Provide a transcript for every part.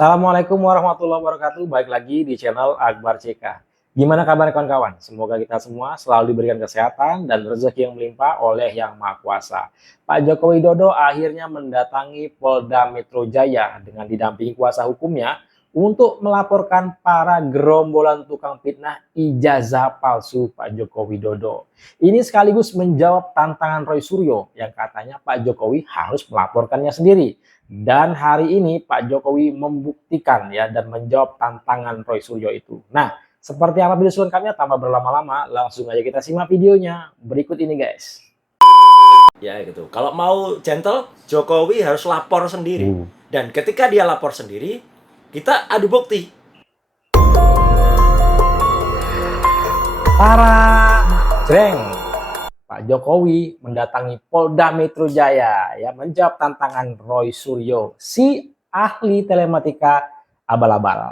Assalamualaikum warahmatullahi wabarakatuh. Baik lagi di channel Akbar CK. Gimana kabar kawan-kawan? Semoga kita semua selalu diberikan kesehatan dan rezeki yang melimpah oleh Yang Maha Kuasa. Pak Joko Widodo akhirnya mendatangi Polda Metro Jaya dengan didampingi kuasa hukumnya untuk melaporkan para gerombolan tukang fitnah ijazah palsu Pak Joko Widodo. Ini sekaligus menjawab tantangan Roy Suryo yang katanya Pak Jokowi harus melaporkannya sendiri. Dan hari ini Pak Jokowi membuktikan ya dan menjawab tantangan Roy Suryo itu. Nah, seperti apa video selengkapnya tanpa berlama-lama, langsung aja kita simak videonya berikut ini guys. Ya gitu. Kalau mau gentle, Jokowi harus lapor sendiri. Dan ketika dia lapor sendiri, kita adu bukti. Para jreng. Pak Jokowi mendatangi Polda Metro Jaya ya menjawab tantangan Roy Suryo, si ahli telematika abal-abal.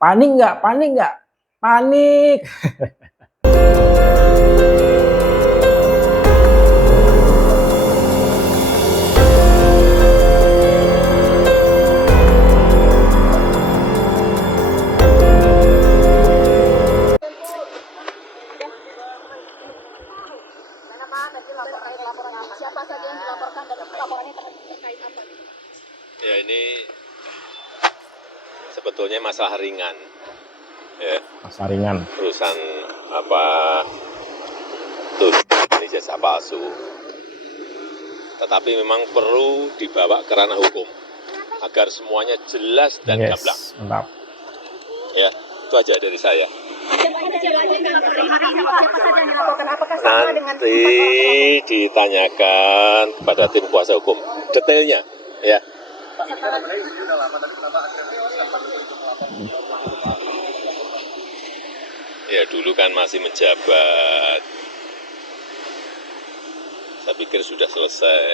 Panik nggak? Panik nggak? Panik. Siapa saja yang dilaporkan dan laporannya terkait apa? Ya, ini sebetulnya masalah ringan, ya. Masa ringan. Urusan apa tuh ijazah palsu. Tetapi memang perlu dibawa ke ranah hukum agar semuanya jelas dan gamblang. Mantap. Ya, itu aja dari saya. Siapa saja yang dilaporkan? Apakah sama dengan Nanti ditanyakan kepada tim kuasa hukum detailnya, ya. Ya, dulu kan masih menjabat. Saya pikir sudah selesai.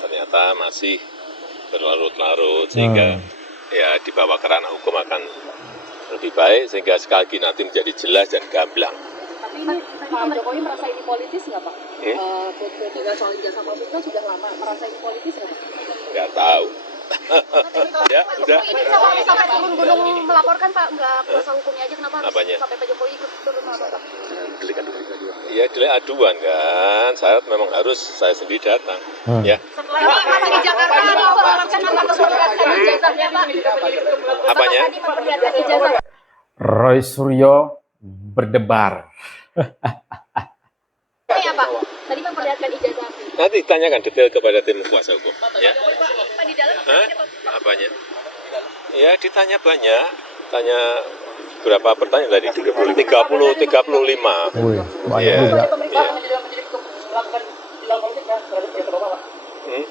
Ternyata masih berlarut-larut sehingga ya dibawa ke ranah hukum akan lebih baik sehingga sekali lagi nanti menjadi jelas dan gamblang. Tapi ini Pak Jokowi merasa ini politis nggak Pak? Tidak soal ijazah palsu itu sudah lama. Merasa ini politis nggak Pak? Nggak tahu. Ya, sudah. Ini sampai turun gunung melaporkan Pak, nggak kuasa hukumnya aja, kenapa harus Apanya? sampai Pak Jokowi ikut turun melaporkan? Ya, delik aduan kan. Saya memang harus saya sendiri datang. Ya. Setelah ini masih di Jakarta, ini melaporkan akan memperlihatkan ijazahnya Pak. Apanya? Tadi memperlihatkan ijazah. Roy Suryo berdebar. Ya Pak, tadi memperlihatkan ijazah. Nanti tanyakan detail kepada tim kuasa hukum. Ya. Pak di dalam Hah? Apanya? Ya, ditanya banyak. Tanya berapa pertanyaan tadi? 35. Wih, banyak Iya. juga. Iya.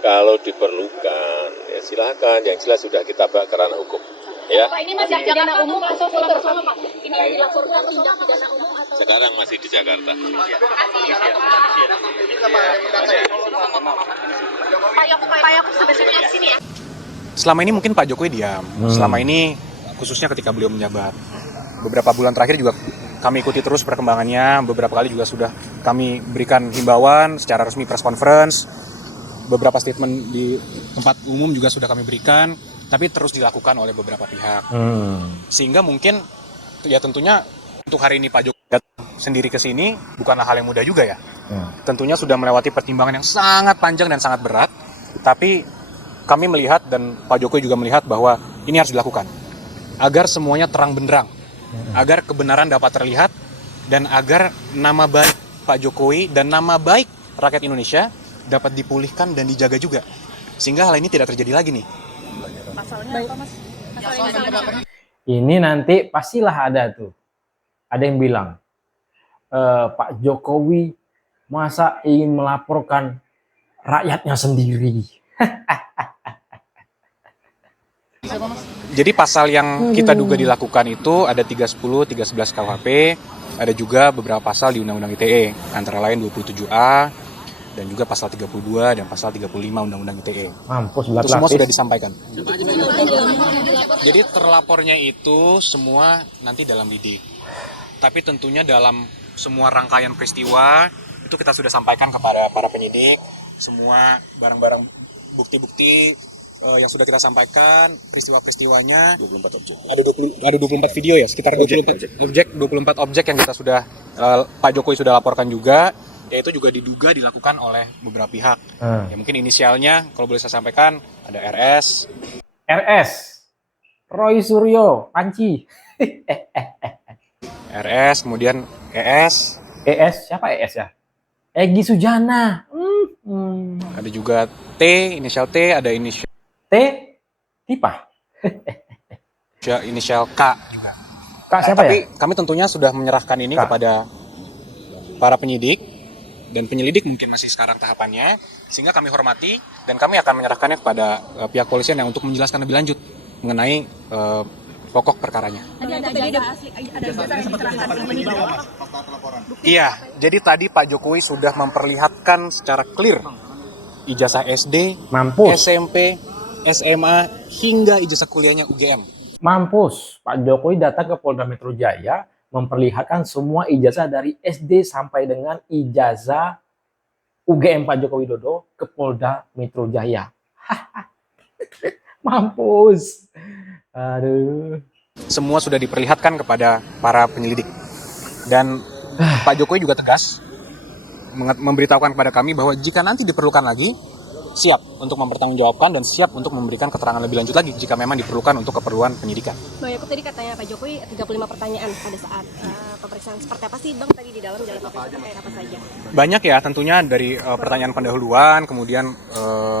Kalau diperlukan, ya silakan. Yang jelas sudah kita bawa ke ranah hukum. Ya. Pak, ini masih pidana umum atau pulang bersama Pak? Ini yang dilaporkan atau sudah pidana umum atau? Sekarang masih di Jakarta. Pak Yoko sebenarnya di sini ya? Selama ini mungkin Pak Jokowi diam. Selama ini khususnya ketika beliau menjabat. Beberapa bulan terakhir juga kami ikuti terus perkembangannya. Beberapa kali juga sudah kami berikan himbauan secara resmi press conference. Beberapa statement di tempat umum juga sudah kami berikan. Tapi terus dilakukan oleh beberapa pihak. Sehingga mungkin ya tentunya untuk hari ini Pak Jokowi datang sendiri ke sini bukanlah hal yang mudah juga ya. Tentunya sudah melewati pertimbangan yang sangat panjang dan sangat berat. Tapi kami melihat dan Pak Jokowi juga melihat bahwa ini harus dilakukan agar semuanya terang benderang, agar kebenaran dapat terlihat dan agar nama baik Pak Jokowi dan nama baik rakyat Indonesia dapat dipulihkan dan dijaga juga sehingga hal ini tidak terjadi lagi nih. Pasalnya apa Mas? Ini nanti pastilah ada tuh. Ada yang bilang, Pak Jokowi masa ingin melaporkan rakyatnya sendiri. Siapa Mas? Jadi pasal yang kita duga dilakukan itu ada 310, 311 KUHP, ada juga beberapa pasal di Undang-Undang ITE, antara lain 27A, dan juga pasal 32 dan pasal 35 Undang-Undang ITE. Mampus Itu semua berlapis. sudah disampaikan. Jadi terlapornya itu semua nanti dalam lidik. Tapi tentunya dalam semua rangkaian peristiwa itu kita sudah sampaikan kepada para penyidik, semua barang-barang bukti-bukti yang sudah kita sampaikan, peristiwa-peristiwanya 24 objek. Ada 24 video ya, sekitar 24 objek yang kita sudah Pak Jokowi sudah laporkan juga, yaitu juga diduga dilakukan oleh beberapa pihak. Ya mungkin inisialnya kalau boleh saya sampaikan ada RS, Roy Suryo, Panci. RS, kemudian ES, Siapa ES ya? Egy Sujana. ada juga T, inisial T, ada inisial Tipa. K juga. Kak siapa Tapi ya? kami tentunya sudah menyerahkan ini kepada para penyidik dan penyelidik mungkin masih sekarang tahapannya, sehingga kami hormati dan kami akan menyerahkannya kepada pihak polisian yang untuk menjelaskan lebih lanjut mengenai pokok perkaranya. Iya, jadi tadi Pak Jokowi sudah memperlihatkan secara clear ijazah SD, Mampus. SMP, SMA, hingga ijazah kuliahnya UGM. Mampus. Pak Jokowi datang ke Polda Metro Jaya memperlihatkan semua ijazah dari SD sampai dengan ijazah UGM Pak Joko Widodo ke Polda Metro Jaya. Mampus. Aduh. Semua sudah diperlihatkan kepada para penyelidik. Dan Pak Jokowi juga tegas memberitahukan kepada kami bahwa jika nanti diperlukan lagi, siap untuk mempertanggungjawabkan dan siap untuk memberikan keterangan lebih lanjut lagi jika memang diperlukan untuk keperluan penyidikan. Bang Yakub tadi katanya Pak Jokowi 35 pertanyaan pada saat pemeriksaan. Seperti apa sih Bang tadi di dalam jalan pemeriksaan kayak apa saja? Banyak ya tentunya dari pertanyaan pendahuluan, kemudian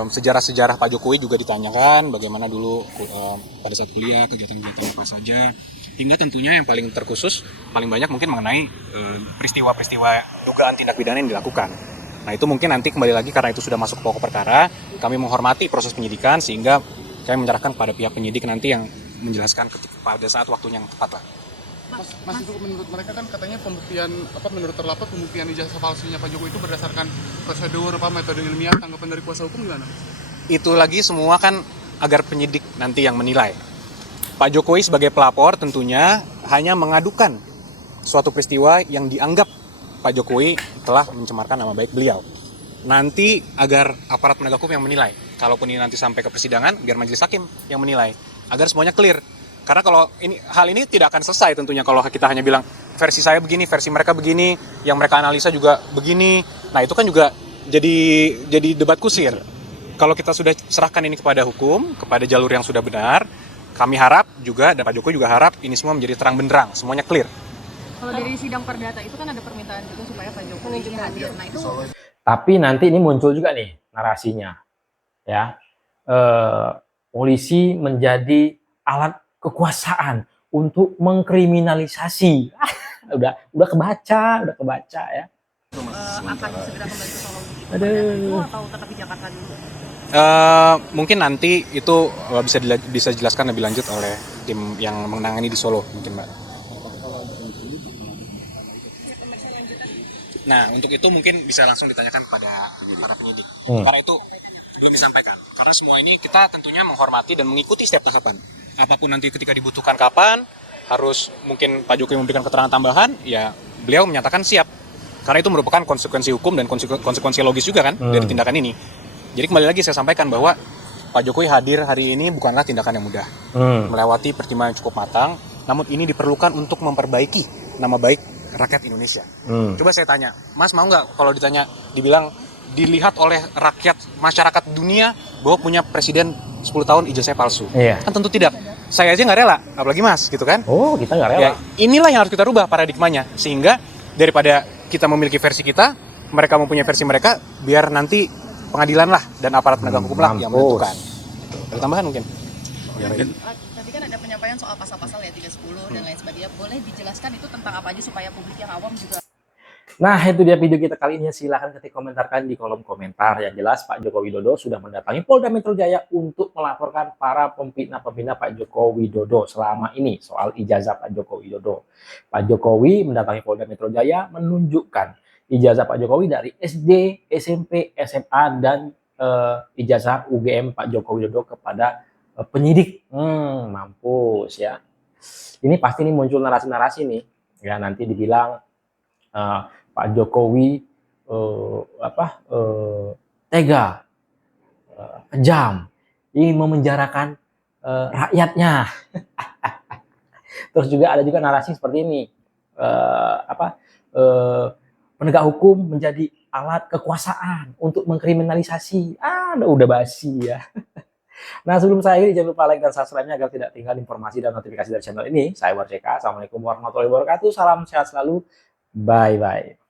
sejarah-sejarah Pak Jokowi juga ditanyakan, bagaimana dulu pada saat kuliah, kegiatan-kegiatan apa saja, hingga tentunya yang paling terkhusus, paling banyak mungkin mengenai peristiwa-peristiwa dugaan tindak pidana yang dilakukan. Nah itu mungkin nanti kembali lagi karena itu sudah masuk pokok perkara, kami menghormati proses penyidikan sehingga kami menyerahkan kepada pihak penyidik nanti yang menjelaskan pada saat waktunya yang tepat lah. Mas itu menurut mereka kan katanya pembuktian menurut terlapor pembuktian ijazah palsunya Pak Jokowi itu berdasarkan prosedur metode ilmiah, tanggapan dari kuasa hukum gimana? Itu lagi semua kan agar penyidik nanti yang menilai. Pak Jokowi sebagai pelapor tentunya hanya mengadukan suatu peristiwa yang dianggap Pak Jokowi telah mencemarkan nama baik beliau. Nanti agar aparat penegak hukum yang menilai. Kalaupun ini nanti sampai ke persidangan, biar majelis hakim yang menilai. Agar semuanya clear. Karena kalau hal ini tidak akan selesai tentunya kalau kita hanya bilang versi saya begini, versi mereka begini, yang mereka analisa juga begini. Nah itu kan juga jadi debat kusir. Kalau kita sudah serahkan ini kepada hukum, kepada jalur yang sudah benar, kami harap juga, dan Pak Jokowi juga harap ini semua menjadi terang benderang, semuanya clear. Kalau dari sidang perdata itu kan ada permintaan juga supaya Pak Jokowi hadir. Nah itu Tapi nanti ini muncul juga nih narasinya, ya, polisi menjadi alat kekuasaan untuk mengkriminalisasi. udah kebaca ya. akan segera kembali ke Solo atau tetap di Jakarta dulu? Mungkin nanti itu bisa dijelaskan lebih lanjut oleh tim yang menangani di Solo mungkin Mbak. Nah untuk itu mungkin bisa langsung ditanyakan kepada para penyidik. Karena itu belum disampaikan. Karena semua ini kita tentunya menghormati dan mengikuti setiap tahapan. Apapun nanti ketika dibutuhkan kapan, harus mungkin Pak Jokowi memberikan keterangan tambahan, ya beliau menyatakan siap. Karena itu merupakan konsekuensi hukum dan konsekuensi logis juga kan dari tindakan ini. Jadi kembali lagi saya sampaikan bahwa Pak Jokowi hadir hari ini bukanlah tindakan yang mudah. Melewati pertimbangan yang cukup matang, namun ini diperlukan untuk memperbaiki nama baik rakyat Indonesia. Coba saya tanya, Mas mau nggak kalau dibilang dilihat oleh rakyat masyarakat dunia bahwa punya presiden 10 tahun ijazahnya palsu? Iya. Kan tentu tidak. Saya aja nggak rela, apalagi Mas, gitu kan? Oh, kita nggak rela. Ya, inilah yang harus kita rubah paradigmanya, sehingga daripada kita memiliki versi kita, mereka mempunyai versi mereka, biar nanti pengadilan lah dan aparat penegak hukum lah yang menentukan. Ada tambahan mungkin? Tadi kan ada penyampaian soal pasal-pasal ya 310 dan lain sebagainya. Boleh dijelaskan itu tentang apa aja supaya publik yang awam juga. Nah, itu dia video kita kali ini. Silahkan ketik komentarkan di kolom komentar. Yang jelas, Pak Joko Widodo sudah mendatangi Polda Metro Jaya untuk melaporkan para pempitnah-pempitnah Pak Joko Widodo selama ini soal ijazah Pak Joko Widodo. Pak Jokowi mendatangi Polda Metro Jaya menunjukkan ijazah Pak Jokowi dari SD, SMP, SMA, dan ijazah UGM Pak Joko Widodo kepada penyidik. Mampus ya. Ini pasti nih muncul narasi-narasi nih. Ya, nanti dibilang Pak Jokowi tega, kejam, ingin memenjarakan rakyatnya. Terus juga ada juga narasi seperti ini, penegak hukum menjadi alat kekuasaan untuk mengkriminalisasi. Udah basi ya. Nah, sebelum saya akhiri, jangan lupa like dan subscribe-nya agar tidak tinggal informasi dan notifikasi dari channel ini. Saya Akbar CK. Assalamualaikum warahmatullahi wabarakatuh. Salam sehat selalu. Bye-bye.